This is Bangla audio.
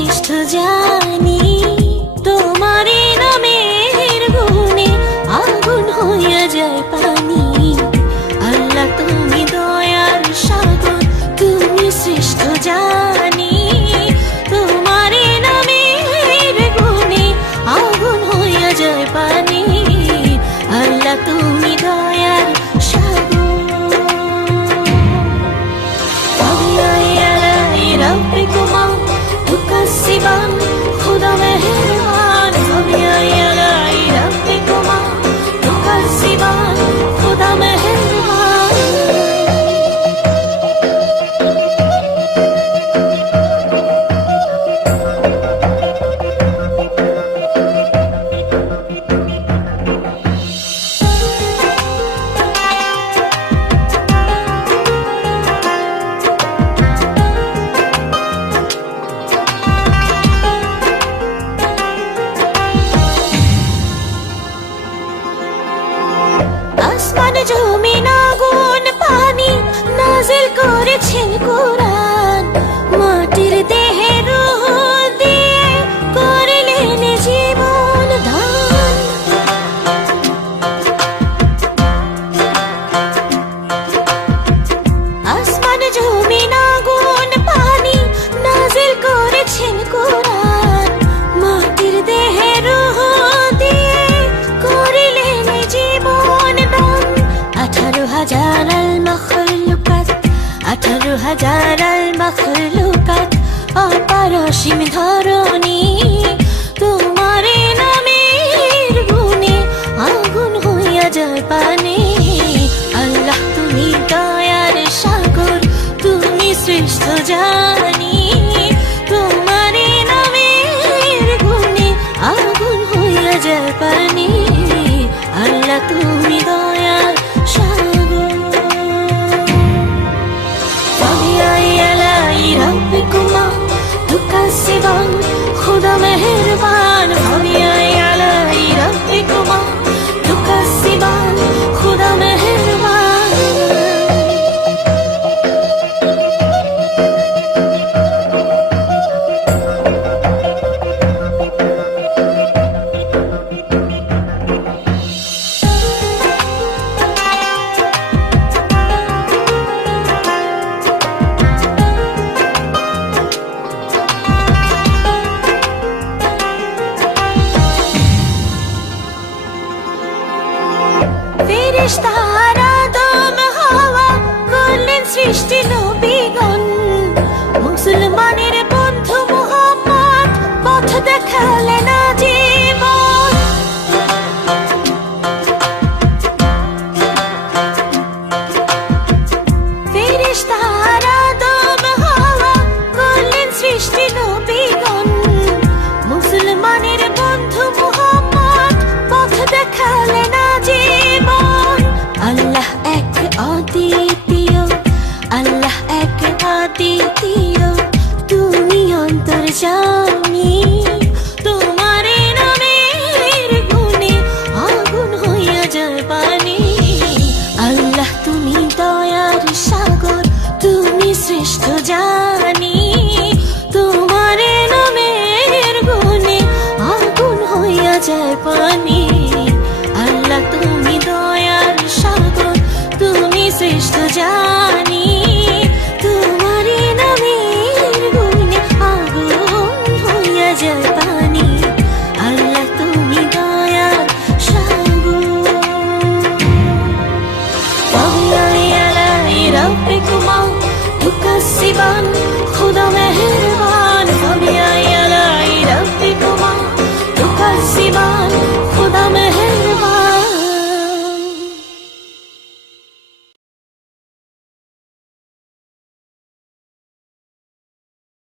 শ্রেষ্ঠ জানি, তোমারই নামের গুণে আগুন হইয়া যায় পানি। আল্লাহ তুমি দয়ার সাগর, তুমি শ্রেষ্ঠ জানি, তোমারই নামের গুণে আগুন হইয়া যায় পানি। আল্লাহ তুমি দয়ার সাগর। ربكما تكذبان خدا مهربان فبأي ربكما تكذبان خدا مهربان আসমান জমিন আগুন পানি নাজিল করেছেন কোরআন, মাটির দেহে রূহ দিয়ে করলেন জীবন দান। আসমান জমিন আগুন পানি নাজিল করেছেন কোরআন, মাটির দেহে রূহ দিয়ে করলেন জীবন দান। 18,000 المخلوقات 18,000 المخلوقات অপারসীম ধরণী, তোমারে নামের গুণে আগুন হইয়া যায় পানি। আল্লাহ তুমি দয়ার সাগর, তুমি শ্রেষ্ঠ জানি, তোমারে নামের গুণে আগুন হইয়া যায় পানি। আল্লাহ তুমি দয়ার সাগর। فبأي آلاء ربكما تكذبان خدا مهربان